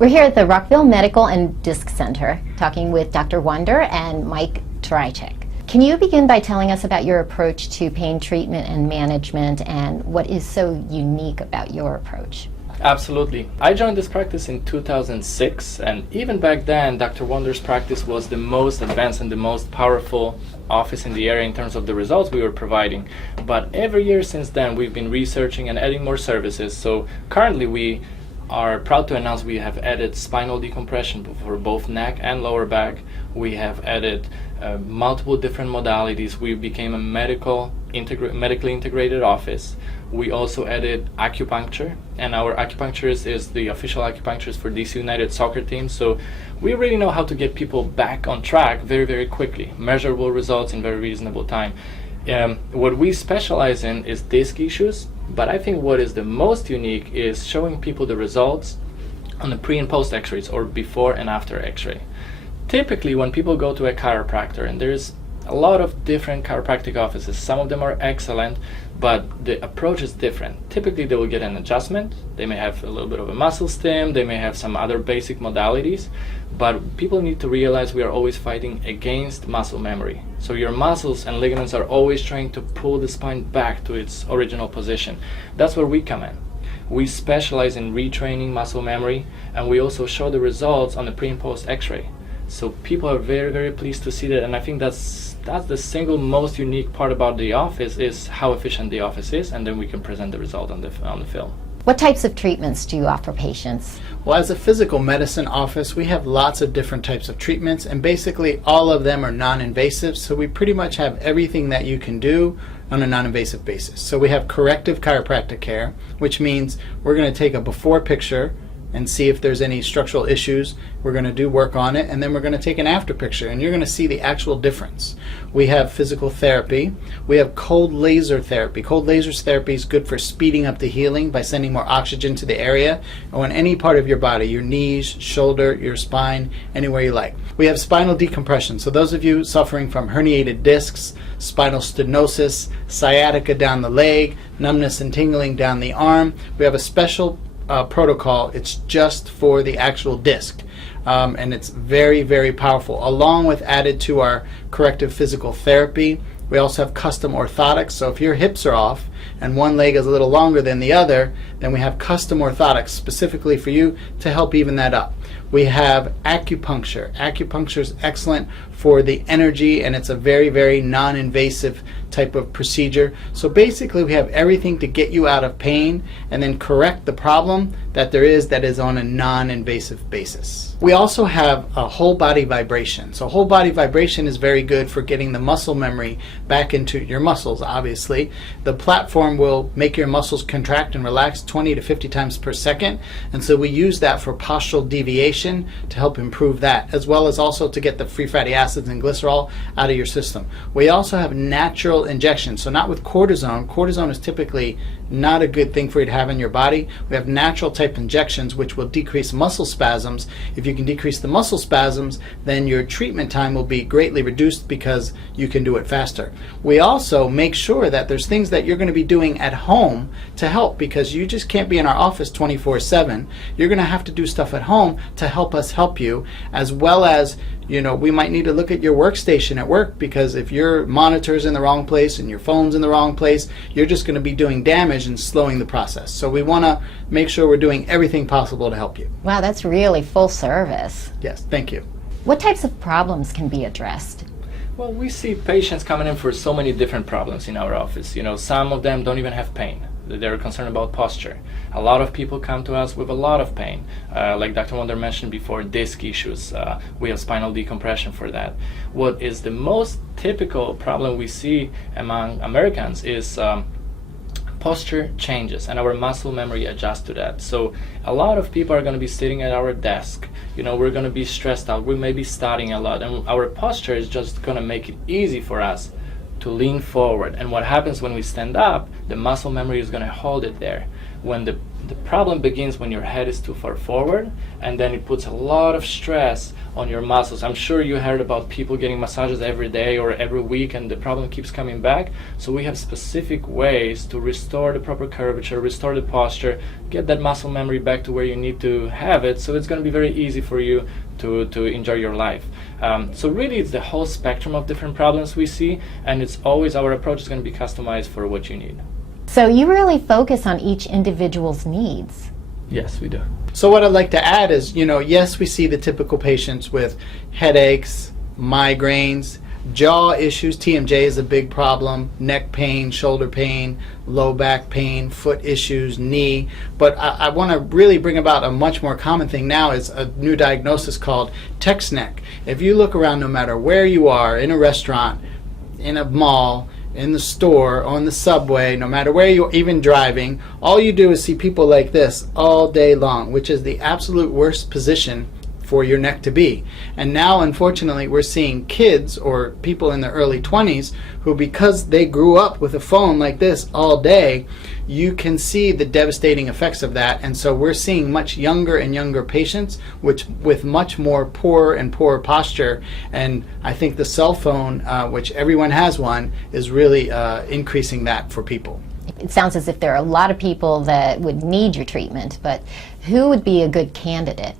We're here at the Rockville Medical and Disc Center talking with Dr. Wander and Mike Turajczyk. Can you begin by telling us about your approach to pain treatment and management and what is so unique about your approach? Absolutely. I joined this practice in 2006, and even back then Dr. Wander's practice was the most advanced and the most powerful office in the area in terms of the results we were providing. But every year since then we've been researching and adding more services. So currently we are proud to announce we have added spinal decompression for both neck and lower back. We have added multiple different modalities. We became a medically integrated office. We also added acupuncture, and our acupuncturist is the official acupuncturist for DC United soccer team. So we really know how to get people back on track very, very quickly. Measurable results in very reasonable time. What we specialize in is disc issues, but I think what is the most unique is showing people the results on the pre and post x-rays or before and after x-ray. Typically when people go to a chiropractor, and there's a lot of different chiropractic offices, some of them are excellent, but the approach is different. Typically they will get an adjustment, they may have a little bit of a muscle stim, they may have some other basic modalities, but people need to realize we are always fighting against muscle memory. So your muscles and ligaments are always trying to pull the spine back to its original position. That's where we come in. We specialize in retraining muscle memory, and we also show the results on the pre and post x-ray. So people are very, very pleased to see that, and I think that's the single most unique part about the office is how efficient the office is, and then we can present the result on the film. What types of treatments do you offer patients? Well, as a physical medicine office, we have lots of different types of treatments, and basically all of them are non-invasive, so we pretty much have everything that you can do on a non-invasive basis. So we have corrective chiropractic care, which means we're going to take a before picture and see if there's any structural issues. We're going to do work on it, and then we're going to take an after picture, and you're going to see the actual difference. We have physical therapy. We have cold laser therapy. Cold laser therapy is good for speeding up the healing by sending more oxygen to the area on any part of your body, your knees, shoulder, your spine, anywhere you like. We have spinal decompression. So those of you suffering from herniated discs, spinal stenosis, sciatica down the leg, numbness and tingling down the arm, we have a special protocol. It's just for the actual disc, and it's very, very powerful. Along with added to our corrective physical therapy, we also have custom orthotics. So if your hips are off and one leg is a little longer than the other, then we have custom orthotics specifically for you to help even that up. We have acupuncture. Acupuncture is excellent for the energy, and it's a very, very non-invasive type of procedure. So basically we have everything to get you out of pain and then correct the problem that there is that is on a non-invasive basis. We also have a whole body vibration. So whole body vibration is very good for getting the muscle memory back into your muscles, obviously. The platform will make your muscles contract and relax 20 to 50 times per second, and so we use that for postural deviation to help improve that, as well as also to get the free fatty acids and glycerol out of your system. We also have natural injections, so not with cortisone. Cortisone is typically not a good thing for you to have in your body. We have natural type injections which will decrease muscle spasms. If you can decrease the muscle spasms, then your treatment time will be greatly reduced because you can do it faster. We also make sure that there's things that you're going to be doing at home to help, because you just can't be in our office 24/7. You're going to have to do stuff at home to help us help you, as well as, you know, we might need to look at your workstation at work, because if your monitor's in the wrong place and your phone's in the wrong place, you're just going to be doing damage and slowing the process. So we want to make sure we're doing everything possible to help you. Wow, that's really full service. Yes, thank you. What types of problems can be addressed? Well, we see patients coming in for so many different problems in our office. You know, some of them don't even have pain. They're concerned about posture. A lot of people come to us with a lot of pain. Like Dr. Wander mentioned before, disc issues. We have spinal decompression for that. What is the most typical problem we see among Americans is posture changes, and our muscle memory adjusts to that. So a lot of people are going to be sitting at our desk. You know, we're going to be stressed out. We may be studying a lot, and our posture is just going to make it easy for us to lean forward. And what happens when we stand up, the muscle memory is going to hold it there. When the The problem begins when your head is too far forward, and then it puts a lot of stress on your muscles. I'm sure you heard about people getting massages every day or every week, and the problem keeps coming back. So we have specific ways to restore the proper curvature, restore the posture, get that muscle memory back to where you need to have it, so it's going to be very easy for you to enjoy your life. So really it's the whole spectrum of different problems we see, and it's always our approach is going to be customized for what you need. So you really focus on each individual's needs. Yes, we do. So what I'd like to add is, yes, we see the typical patients with headaches, migraines, jaw issues. TMJ is a big problem, neck pain, shoulder pain, low back pain, foot issues, knee. But I want to really bring about a much more common thing now is a new diagnosis called text neck. If you look around, no matter where you are, in a restaurant, in a mall, in the store, on the subway, no matter where you're even driving, all you do is see people like this all day long, which is the absolute worst position for your neck to be. And now, unfortunately, we're seeing kids or people in their early 20s who, because they grew up with a phone like this all day, you can see the devastating effects of that. And so we're seeing much younger and younger patients with much more poor and poorer posture. And I think the cell phone, which everyone has one, is really increasing that for people. It sounds as if there are a lot of people that would need your treatment, but who would be a good candidate?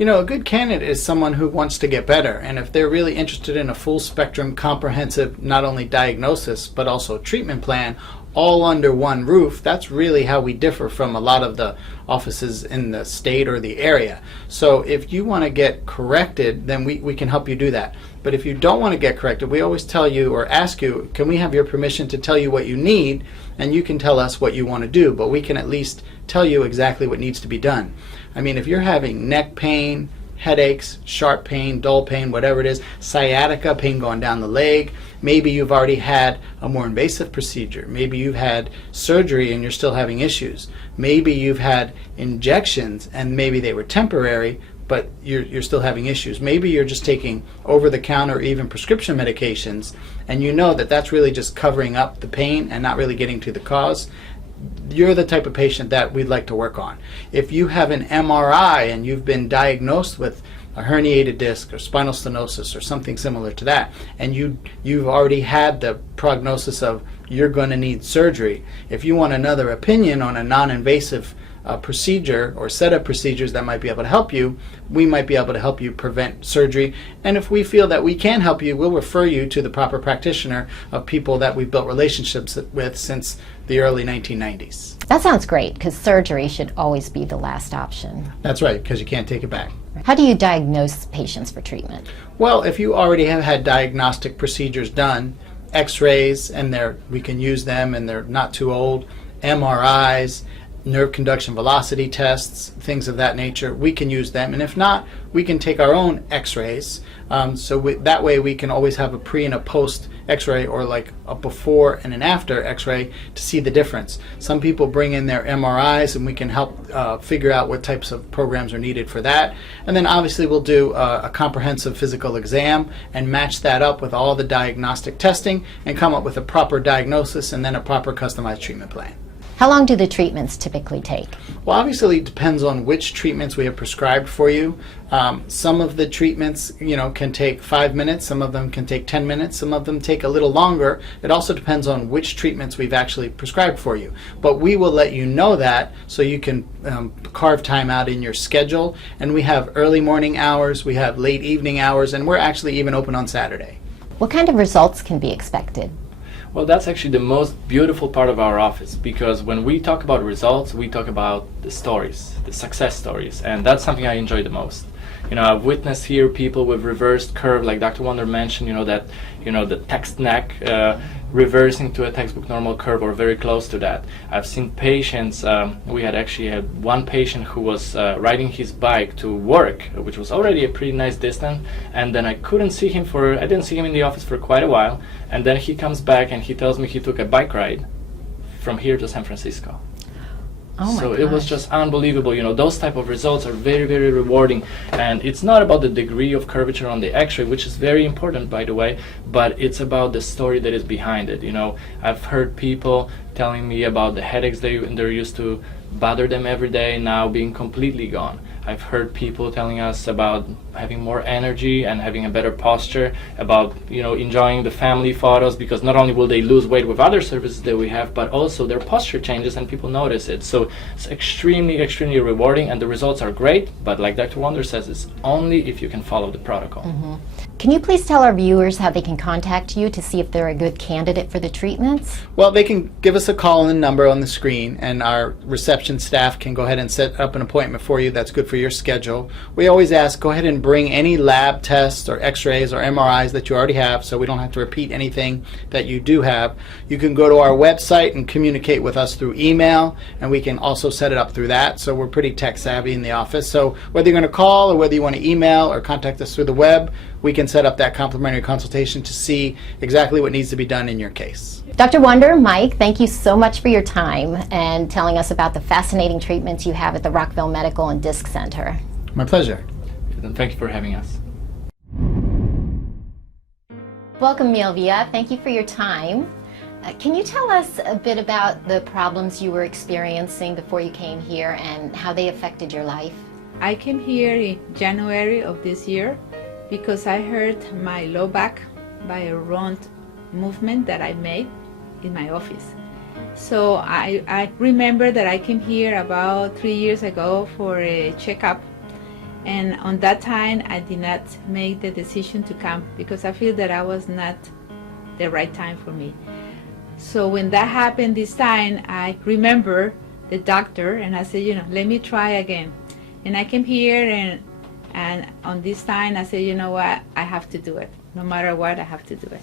A good candidate is someone who wants to get better, and if they're really interested in a full spectrum, comprehensive, not only diagnosis, but also treatment plan, all under one roof, that's really how we differ from a lot of the offices in the state or the area. So if you want to get corrected, then we can help you do that. But if you don't want to get corrected, we always tell you or ask you, can we have your permission to tell you what you need, and you can tell us what you want to do, but we can at least tell you exactly what needs to be done. I mean, if you're having neck pain, headaches, sharp pain, dull pain, whatever it is, sciatica, pain going down the leg, maybe you've already had a more invasive procedure, maybe you've had surgery and you're still having issues, maybe you've had injections and maybe they were temporary, but you're still having issues. Maybe you're just taking over-the-counter or even prescription medications, and you know that that's really just covering up the pain and not really getting to the cause. You're the type of patient that we'd like to work on. If you have an MRI and you've been diagnosed with a herniated disc or spinal stenosis or something similar to that, and you've already had the prognosis of you're going to need surgery, if you want another opinion on a non-invasive procedure or set of procedures that might be able to help you, we might be able to help you prevent surgery. And if we feel that we can help you, we'll refer you to the proper practitioner of people that we've built relationships with since the early 1990s. That sounds great, because surgery should always be the last option. That's right, because you can't take it back. How do you diagnose patients for treatment? Well, if you already have had diagnostic procedures done, x-rays, and we can use them and they're not too old, MRIs, nerve conduction velocity tests, things of that nature, we can use them. And if not, we can take our own x-rays. That way we can always have a pre and a post x-ray, or like a before and an after x-ray, to see the difference. Some people bring in their MRIs and we can help figure out what types of programs are needed for that. And then obviously we'll do a comprehensive physical exam and match that up with all the diagnostic testing and come up with a proper diagnosis and then a proper customized treatment plan. How long do the treatments typically take? Well, obviously it depends on which treatments we have prescribed for you. Some of the treatments, can take 5 minutes, some of them can take 10 minutes, some of them take a little longer. It also depends on which treatments we've actually prescribed for you. But we will let you know that so you can carve time out in your schedule. And we have early morning hours, we have late evening hours, and we're actually even open on Saturday. What kind of results can be expected? Well, that's actually the most beautiful part of our office, because when we talk about results, we talk about the stories, the success stories, and that's something I enjoy the most. I've witnessed here people with reversed curve, like Dr. Wonder mentioned, the text neck reversing to a textbook normal curve or very close to that. I've seen patients, we had one patient who was riding his bike to work, which was already a pretty nice distance, and then I didn't see him in the office for quite a while, and then he comes back and he tells me he took a bike ride from here to San Francisco. Oh my so gosh. It was just unbelievable. Those type of results are very, very rewarding. And it's not about the degree of curvature on the x-ray, which is very important, by the way, but it's about the story that is behind it. I've heard people telling me about the headaches they're used to bothered them every day now being completely gone. I've heard people telling us about having more energy and having a better posture, about enjoying the family photos, because not only will they lose weight with other services that we have, but also their posture changes and people notice it. So it's extremely, extremely rewarding, and the results are great, but like Dr. Wonder says, it's only if you can follow the protocol. Mm-hmm. Can you please tell our viewers how they can contact you to see if they're a good candidate for the treatments? Well, they can give us a call on the number on the screen, and our reception staff can go ahead and set up an appointment for you that's good for your schedule. We always ask, go ahead and bring any lab tests or x-rays or MRIs that you already have, so we don't have to repeat anything that you do have. You can go to our website and communicate with us through email, and we can also set it up through that. So we're pretty tech savvy in the office. So whether you're going to call or whether you want to email or contact us through the web, we can set up that complimentary consultation to see exactly what needs to be done in your case. Dr. Wonder, Mike, thank you so much for your time and telling us about the fascinating treatments you have at the Rockville Medical and Disc Center. My pleasure. And thank you for having us. Welcome, Milvia. Thank you for your time. Can you tell us a bit about the problems you were experiencing before you came here and how they affected your life? I came here in January of this year because I hurt my low back by a wrong movement that I made in my office. So I remember that I came here about 3 years ago for a checkup, and on that time I did not make the decision to come because I feel that I was not the right time for me. So when that happened this time, I remember the doctor and I said, let me try again. And I came here and on this time I said, you know what, I have to do it. No matter what, I have to do it.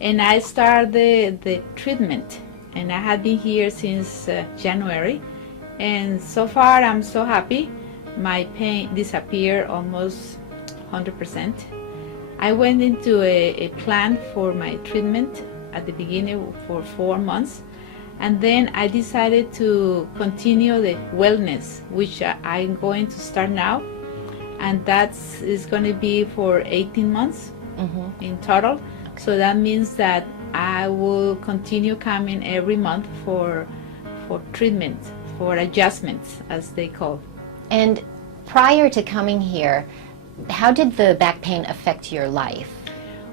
And I started the treatment, and I had been here since January, and so far I'm so happy. My pain disappeared almost 100%. I went into a plan for my treatment at the beginning for 4 months, and then I decided to continue the wellness, which I'm going to start now, and that's is going to be for 18 months in total. So that means that I will continue coming every month for treatment, for adjustments, as they call. And prior to coming here, how did the back pain affect your life?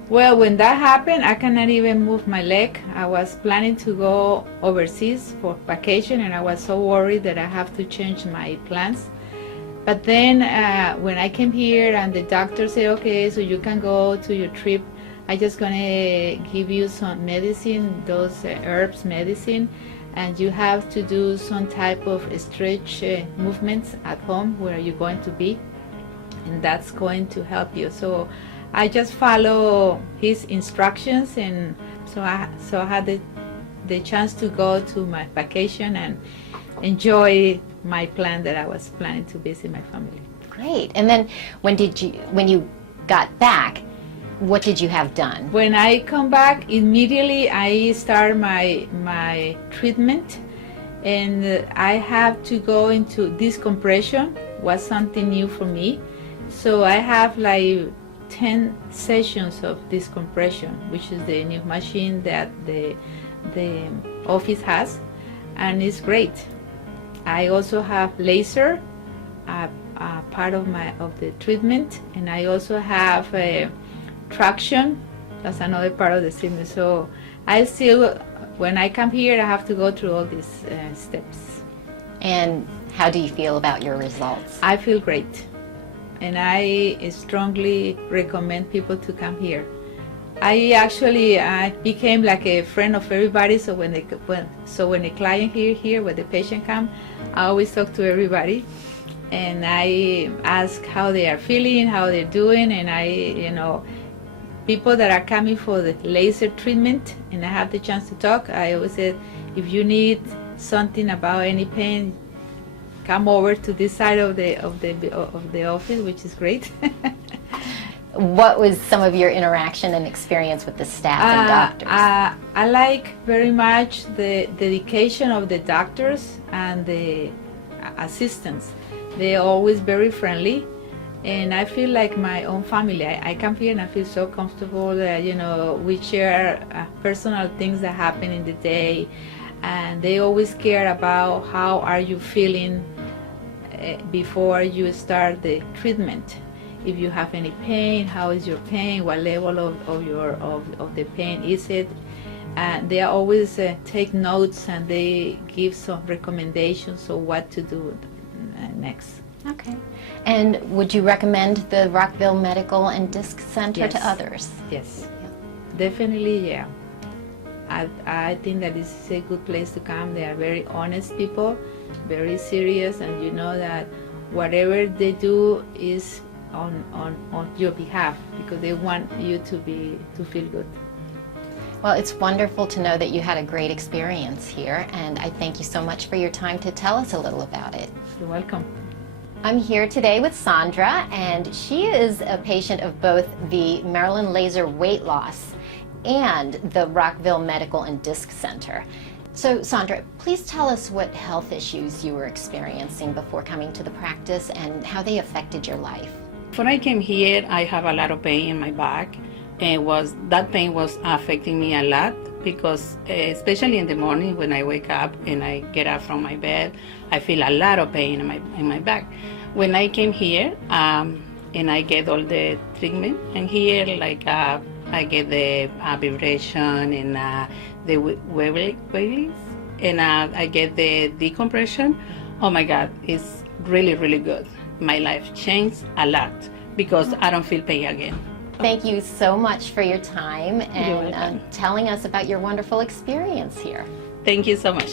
Well, when that happened, I cannot even move my leg. I was planning to go overseas for vacation, and I was so worried that I have to change my plans. But then when I came here and the doctor said, okay, so you can go to your trip, I'm just gonna give you some medicine, those herbs medicine, and you have to do some type of stretch movements at home where you're going to be, and that's going to help you. So I just follow his instructions, and so I had the chance to go to my vacation and enjoy my plan that I was planning to visit my family. Great. And then when you got back, what did you have done? When I come back, immediately I start my treatment, and I have to go into decompression. Was something new for me. So I have like 10 sessions of decompression, which is the new machine that the office has, and it's great. I also have laser, part of the treatment, and I also have traction. That's another part of the treatment. So I still, when I come here, I have to go through all these steps. And how do you feel about your results? I feel great, and I strongly recommend people to come here. I became like a friend of everybody. So when the client here, when the patient come, I always talk to everybody, and I ask how they are feeling, how they're doing, and people that are coming for the laser treatment, and I have the chance to talk. I always say, if you need something about any pain, come over to this side of the office, which is great. What was some of your interaction and experience with the staff and doctors? I like very much the dedication of the doctors and the assistants. They're always very friendly, and I feel like my own family. I come here and I feel so comfortable. We share personal things that happen in the day. and they always care about how are you feeling before you start the treatment. If you have any pain, how is your pain, what level of the pain is it, and they always take notes, and they give some recommendations of what to do next. Okay. And would you recommend the Rockville Medical and Disc Center Yes. to others? Yes, definitely, yeah. I think that this is a good place to come. They are very honest people, very serious, and you know that whatever they do is on your behalf, because they want you to feel good. Well, it's wonderful to know that you had a great experience here, and I thank you so much for your time to tell us a little about it. You're welcome. I'm here today with Sandra, and she is a patient of both the Maryland Laser Weight Loss and the Rockville Medical and Disc Center. So, Sandra, please tell us what health issues you were experiencing before coming to the practice and how they affected your life. When I came here, I have a lot of pain in my back, and that pain was affecting me a lot because, especially in the morning when I wake up and I get up from my bed, I feel a lot of pain in my back. When I came here and I get all the treatment, and here I get the vibration and the wavings, and I get the decompression. Oh my God, it's really, really good. My life changed a lot because I don't feel pain again. Thank you so much for your time You're and welcome. telling us about your wonderful experience here. Thank you so much.